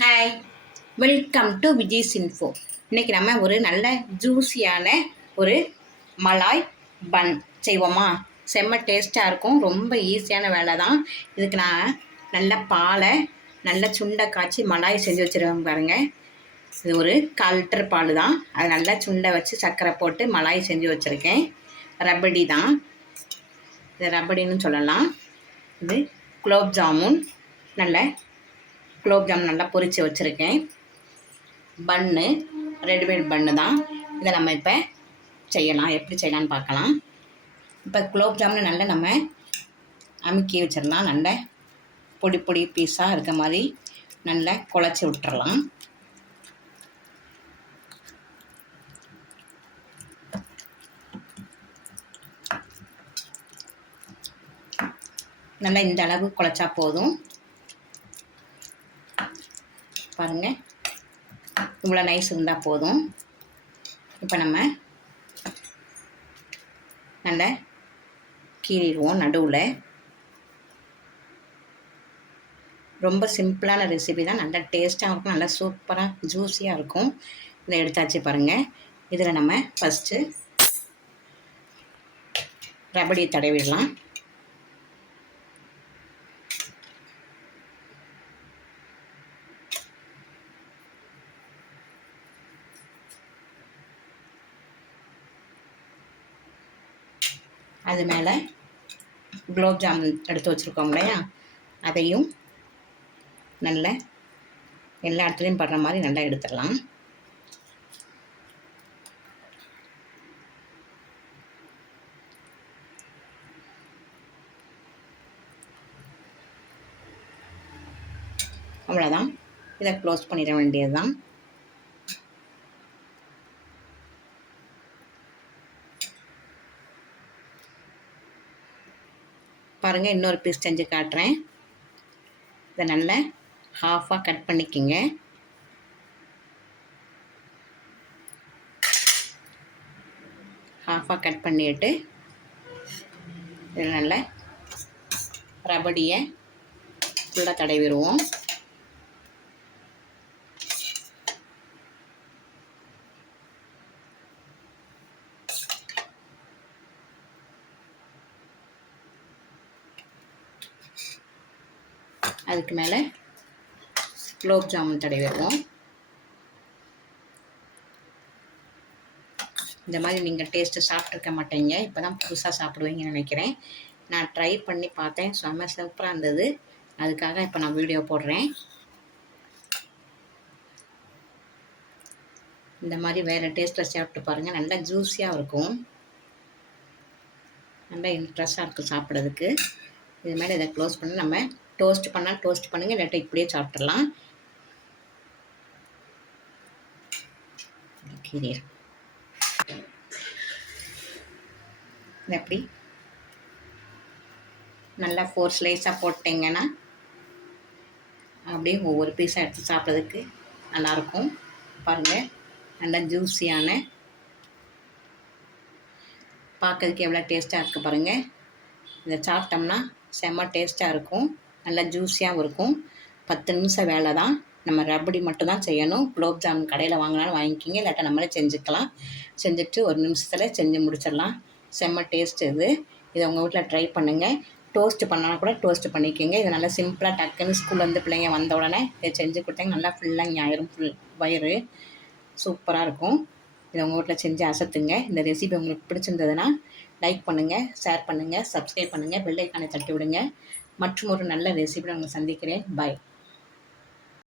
Hi, welcome to Vijay's info. இன்றைக்கி நம்ம ஒரு நல்ல ஜூஸியான ஒரு மலாய் பன் செய்வோமா? செம்ம டேஸ்ட்டாக இருக்கும். ரொம்ப ஈஸியான வேலை தான். இதுக்கு நான் நல்ல பாலை நல்ல சுண்டை காய்ச்சி மலாய் செஞ்சு வச்சுருவேன் பாருங்கள். இது ஒரு 1/4 லிட்டர் பால் தான். அது நல்லா சுண்டை வச்சு சர்க்கரை போட்டு மலாய் செஞ்சு வச்சுருக்கேன். ரபடி தான், இது ரபடின்னு சொல்லலாம். இது குலோப் ஜாமுன், நல்ல குலோப் ஜாமுன் நல்லா பொரித்து வச்சுருக்கேன். பன்னு ரெடிமேட் பன்னு தான். இதை நம்ம இப்போ செய்யலாம், எப்படி செய்யலான்னு பார்க்கலாம். இப்போ குலோப் ஜாமுன் நல்லா நம்ம அமுக்கி வச்சிடலாம். நல்ல பொடி பொடி பீஸாக இருக்க மாதிரி நல்லா குழச்சி விட்டுறலாம். நல்லா இந்த அளவு குழச்சா போதும். பாருங்கள், இவ்வளோ நைஸ் இருந்தால் போதும். இப்போ நம்ம நல்லா கீறிடுவோம் நடுவில். ரொம்ப சிம்பிளான ரெசிபி தான். நல்லா டேஸ்ட்டாக இருக்கும், நல்லா சூப்பராக ஜூஸியாக இருக்கும். இதை எடுத்தாச்சு பாருங்கள். இதில் நம்ம ஃபஸ்ட்டு ரபடி தடவிடலாம். அது மேலே குலோப் ஜாமுன் எடுத்து வச்சுருக்கோம் இல்லையா, அதையும் நல்லா எல்லா இடத்துலையும் படுற மாதிரி நல்லா எடுத்துடலாம். அவ்வளோதான். இதை க்ளோஸ் பண்ணிட வேண்டியது தான். பாருங்கள், இன்னொரு பீஸ் செஞ்சு காட்டுறேன். இதை நல்லா ஹாஃபாக கட் பண்ணிக்கோங்க. ஹாஃபாக கட் பண்ணிவிட்டு இதில் நல்லா ரபடியை ஃபுல்லாக தடவிடுவோம். அதுக்கு மேலே குலோப் ஜாமுன் தடவிடுவோம். இந்த மாதிரி நீங்கள் டேஸ்ட்டு சாப்பிட்ருக்க மாட்டீங்க, இப்போ தான் புதுசாக சாப்பிடுவீங்கன்னு நினைக்கிறேன். நான் ட்ரை பண்ணி பார்த்தேன், செம்ம சூப்பராக இருந்தது. அதுக்காக இப்போ நான் வீடியோ போடுறேன். இந்த மாதிரி வேறு டேஸ்ட்டில் சாப்பிட்டு பாருங்கள். நல்லா ஜூஸியாக இருக்கும், நல்லா இன்ட்ரெஸ்டாக இருக்கும் சாப்பிட்றதுக்கு. இது மாதிரி இதை க்ளோஸ் பண்ணி நம்ம டோஸ்ட் பண்ணால் டோஸ்ட் பண்ணுங்கள், இல்லாட்டா இப்படியே சாப்பிட்றலாம். கீரை எப்படி நல்லா 4 ஸ்லைஸாக போட்டிங்கன்னா அப்படியே ஒவ்வொரு பீஸாக எடுத்து சாப்பிட்றதுக்கு நல்லாயிருக்கும். பாருங்கள், நல்லா ஜூஸியான, பார்க்கறதுக்கு எவ்வளோ டேஸ்ட்டாக இருக்குது பாருங்கள். இதை சாப்பிட்டோம்னா செம்ம டேஸ்ட்டாக இருக்கும், நல்லா ஜூஸியாகவும் இருக்கும். 10 நிமிஷம் வேலை தான். நம்ம ரபடி மட்டும் தான் செய்யணும். குலோப் ஜாமுன் கடையில் வாங்கினாலும் வாங்கிக்கிங்க, இல்லாட்டா நம்மளே செஞ்சுக்கலாம். செஞ்சுட்டு 1 நிமிஷத்தில் செஞ்சு முடிச்சிடலாம். செம்ம டேஸ்ட் இது. இதை உங்கள் வீட்டில் ட்ரை பண்ணுங்கள். டோஸ்ட் பண்ணாலும் கூட டோஸ்ட் பண்ணிக்கோங்க. இது நல்லா சிம்பிளாக டக்குன்னு ஸ்கூல்லேருந்து பிள்ளைங்க வந்த உடனே இதை செஞ்சு கொடுத்தேங்க. நல்லா ஃபுல்லாக ஞாயிறும் ஃபுல் வயிறு சூப்பராக இருக்கும். இதை உங்கள் வீட்டில் செஞ்சு அசத்துங்க. இந்த ரெசிபி உங்களுக்கு பிடிச்சிருந்ததுன்னா லைக் பண்ணுங்கள், ஷேர் பண்ணுங்கள், சப்ஸ்கிரைப் பண்ணுங்கள், பெல் ஐக்கானை தட்டி விடுங்க. மற்றும் ஒரு நல்ல ரெசிபியை உங்களை சந்திக்கிறேன். பாய்.